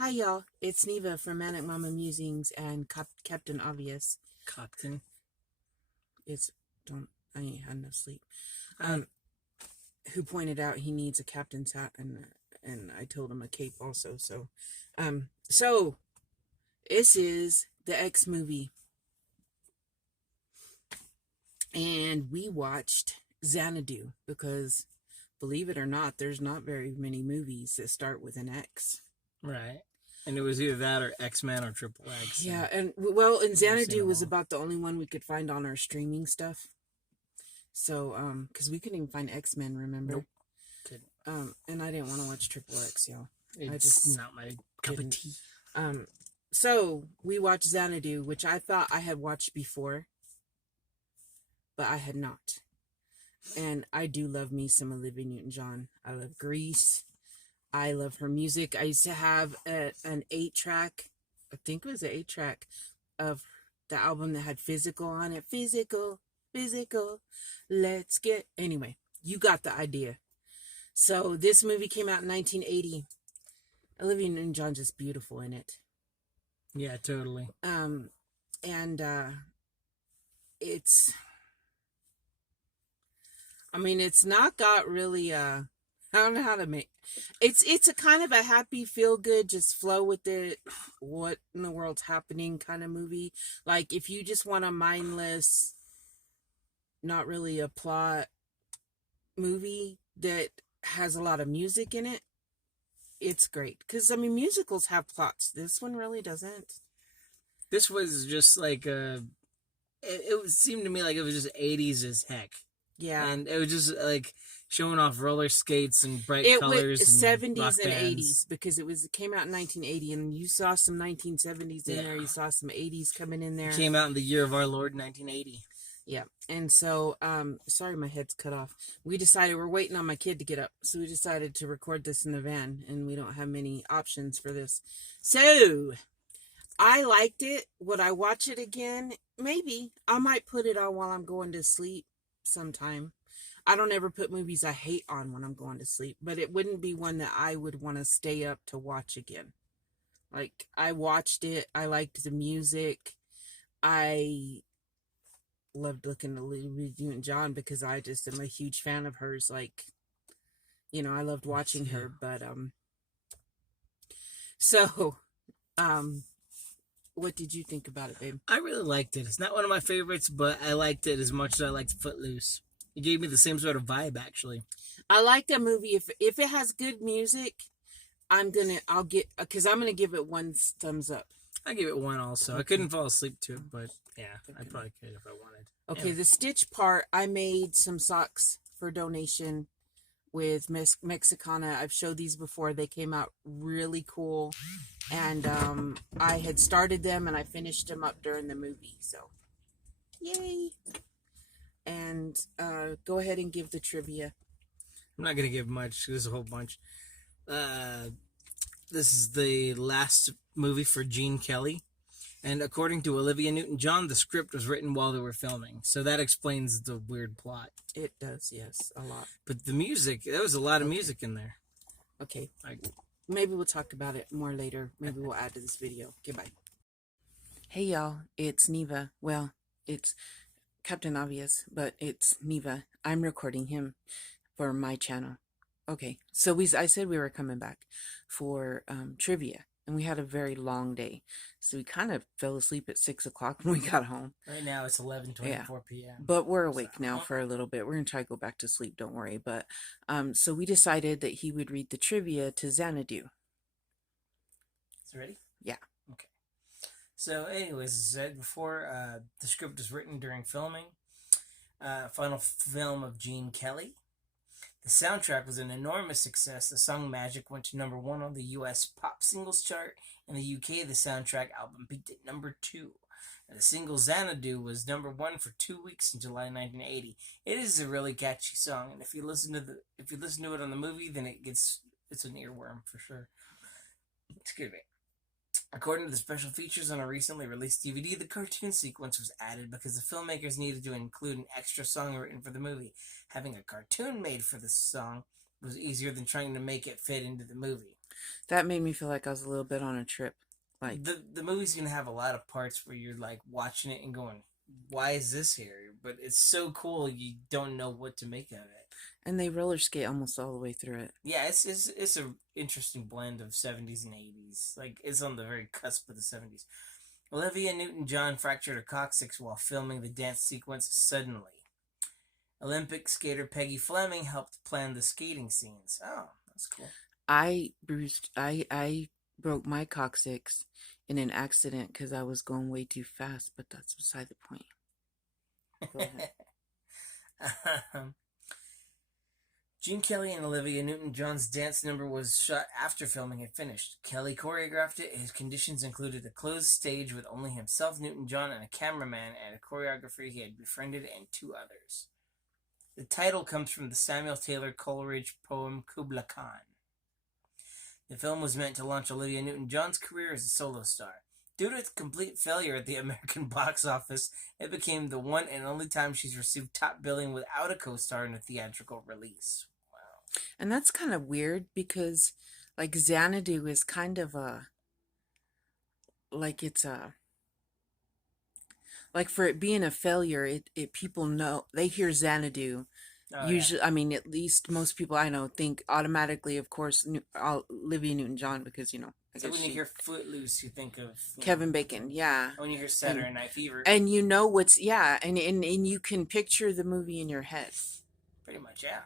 Hi, y'all. It's Neva from Manic Mama Musings and Captain Obvious. Captain. I ain't had no sleep. Hi. Who pointed out he needs a captain's hat, and I told him a cape also. So this is the X movie, and we watched Xanadu because, believe it or not, there's not very many movies that start with an X. Right. And it was either that or X-Men or Triple X. Yeah, and Xanadu was about the only one we could find on our streaming stuff. So, because we couldn't even find X-Men, remember? Nope. Couldn't. And I didn't want to watch Triple X, y'all. It's not my cup of tea. So we watched Xanadu, which I thought I had watched before, but I had not. And I do love me some Olivia Newton-John. I love Grease. I love her music. I used to have an 8-track, I think it was an 8-track, of the album that had Physical on it. Physical, let's get... Anyway, you got the idea. So this movie came out in 1980. Olivia Newton-John just beautiful in it. Yeah, totally. It's... I mean, it's not got really... I don't know how to make... It's a kind of a happy, feel-good, just flow with it, what in the world's happening kind of movie. Like, if you just want a mindless, not really a plot movie that has a lot of music in it, it's great. Because, I mean, musicals have plots. This one really doesn't. This was just like it seemed to me like it was just 80s as heck. Yeah. And it was just like showing off roller skates and bright colors. It was 70s and 80s because it came out in 1980, and you saw some 1970s in there. You saw some 80s coming in there. It came out in the year of our Lord, 1980. Yeah. And so, sorry, my head's cut off. We decided we're waiting on my kid to get up. So we decided to record this in the van, and we don't have many options for this. So I liked it. Would I watch it again? Maybe. I might put it on while I'm going to sleep sometime. I don't ever put movies I hate on when I'm going to sleep, but it wouldn't be one that I would want to stay up to watch again. Like, I watched it. I liked the music. I loved looking at Olivia Newton-John because I just am a huge fan of hers. Like, you know, I loved watching her, but, what did you think about it, babe? I really liked it. It's not one of my favorites, but I liked it as much as I liked Footloose. It gave me the same sort of vibe, actually. I like that movie. If it has good music, I'm gonna give it 1 thumbs up. I give it 1 also. Okay. I couldn't fall asleep to it, but yeah, okay. I probably could if I wanted. Okay, the Stitch part, I made some socks for donation with Mexicana. I've showed these before. They came out really cool. And I had started them and I finished them up during the movie. So, yay. And go ahead and give the trivia. I'm not going to give much. There's a whole bunch. This is the last movie for Gene Kelly. And according to Olivia Newton-John, the script was written while they were filming. So that explains the weird plot. It does, yes, a lot. But the music, there was a lot of music in there. Okay. Maybe we'll talk about it more later. Maybe we'll add to this video. Goodbye. Hey, y'all. It's Neva. Well, it's Captain Obvious, but it's Neva. I'm recording him for my channel. Okay. So I said we were coming back for trivia. And we had a very long day. So we kind of fell asleep at 6 o'clock when we got home. Right now it's 11:24 p.m. But we're awake now for a little bit. We're going to try to go back to sleep, don't worry. But so we decided that he would read the trivia to Xanadu. Is it ready? Yeah. Okay. So anyways, as I said before, the script was written during filming. Final film of Gene Kelly. The soundtrack was an enormous success. The song Magic went to #1 on the US pop singles chart. In the UK, the soundtrack album peaked at #2. And the single Xanadu was #1 for 2 weeks in July 1980. It is a really catchy song, and if you listen to it on the movie, then it's an earworm for sure. Excuse me. According to the special features on a recently released DVD, the cartoon sequence was added because the filmmakers needed to include an extra song written for the movie. Having a cartoon made for the song was easier than trying to make it fit into the movie. That made me feel like I was a little bit on a trip. Like, The movie's gonna have a lot of parts where you're like watching it and going, "Why is this here?" But it's so cool, you don't know what to make of it. and they roller skate almost all the way through it. Yeah, it's a interesting blend of 70s and 80s. Like it's on the very cusp of the 70s. Olivia Newton-John fractured her coccyx while filming the dance sequence suddenly. Olympic skater Peggy Fleming helped plan the skating scenes. Oh, that's cool. I broke my coccyx in an accident because I was going way too fast, but that's beside the point. Go ahead. Gene Kelly and Olivia Newton-John's dance number was shot after filming had finished. Kelly choreographed it. His conditions included a closed stage with only himself, Newton-John, and a cameraman, and a choreographer he had befriended, and 2 others. The title comes from the Samuel Taylor Coleridge poem Kubla Khan. The film was meant to launch Olivia Newton-John's career as a solo star. Due to its complete failure at the American box office, it became the one and only time she's received top billing without a co-star in a theatrical release. Wow. And that's kind of weird because, like, Xanadu is kind of it's like for it being a failure, it people know, they hear Xanadu. Oh, Usually, I mean, at least most people I know think automatically, of course, Olivia Newton-John, because, I So guess when you hear Footloose, you think of Kevin Bacon, yeah. When you hear Saturday Night Fever, And and you can picture the movie in your head. pretty much, yeah.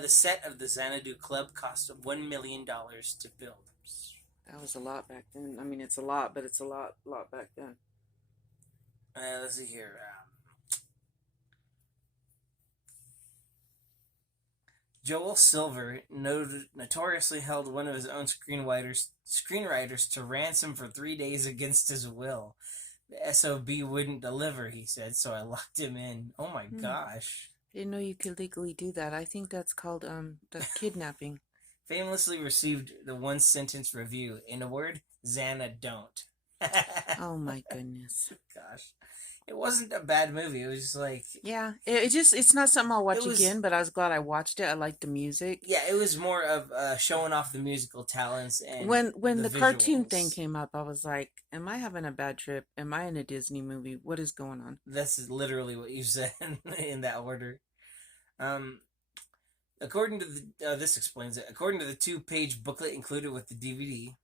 The set of the Xanadu Club cost $1 million to build. That was a lot back then. I mean, it's a lot, but it's a lot back then. Let's see here. Joel Silver notoriously held one of his own screenwriters to ransom for 3 days against his will. The SOB wouldn't deliver, he said, so I locked him in. Oh my gosh. I didn't know you could legally do that. I think that's called that's kidnapping. Famously received the one-sentence review. In a word, Xana don't. Oh my goodness. Gosh. It wasn't a bad movie. It was just like... Yeah. It's not something I'll watch again, but I was glad I watched it. I liked the music. Yeah, it was more of showing off the musical talents and when the cartoon visuals. thing came up, I was like, am I having a bad trip? Am I in a Disney movie? What is going on? That's literally what you said in that order. According to this explains it. According to the 2-page booklet included with the DVD,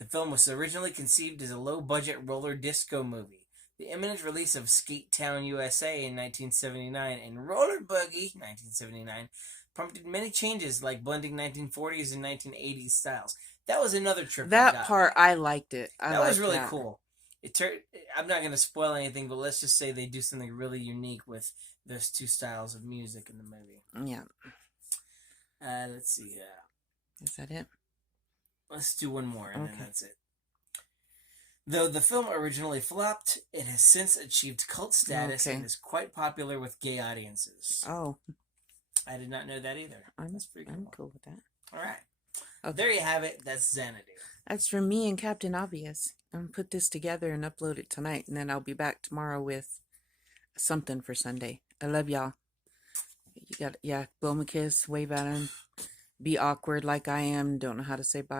the film was originally conceived as a low-budget roller disco movie. The imminent release of Skate Town, USA in 1979 and Roller Boogie 1979 prompted many changes, like blending 1940s and 1980s styles. That was another trip. That part, I liked it. That was really cool. I'm not going to spoil anything, but let's just say they do something really unique with those 2 styles of music in the movie. Yeah. Let's see. Is that it? Let's do one more, and then that's it. Though the film originally flopped, it has since achieved cult status and is quite popular with gay audiences. Oh. I did not know that either. That's pretty cool. I'm cool with that. All right. Okay. There you have it. That's Xanadu. That's from me and Captain Obvious. I'm going to put this together and upload it tonight, and then I'll be back tomorrow with something for Sunday. I love y'all. You got, blow me a kiss, wave at him, be awkward like I am, don't know how to say bye.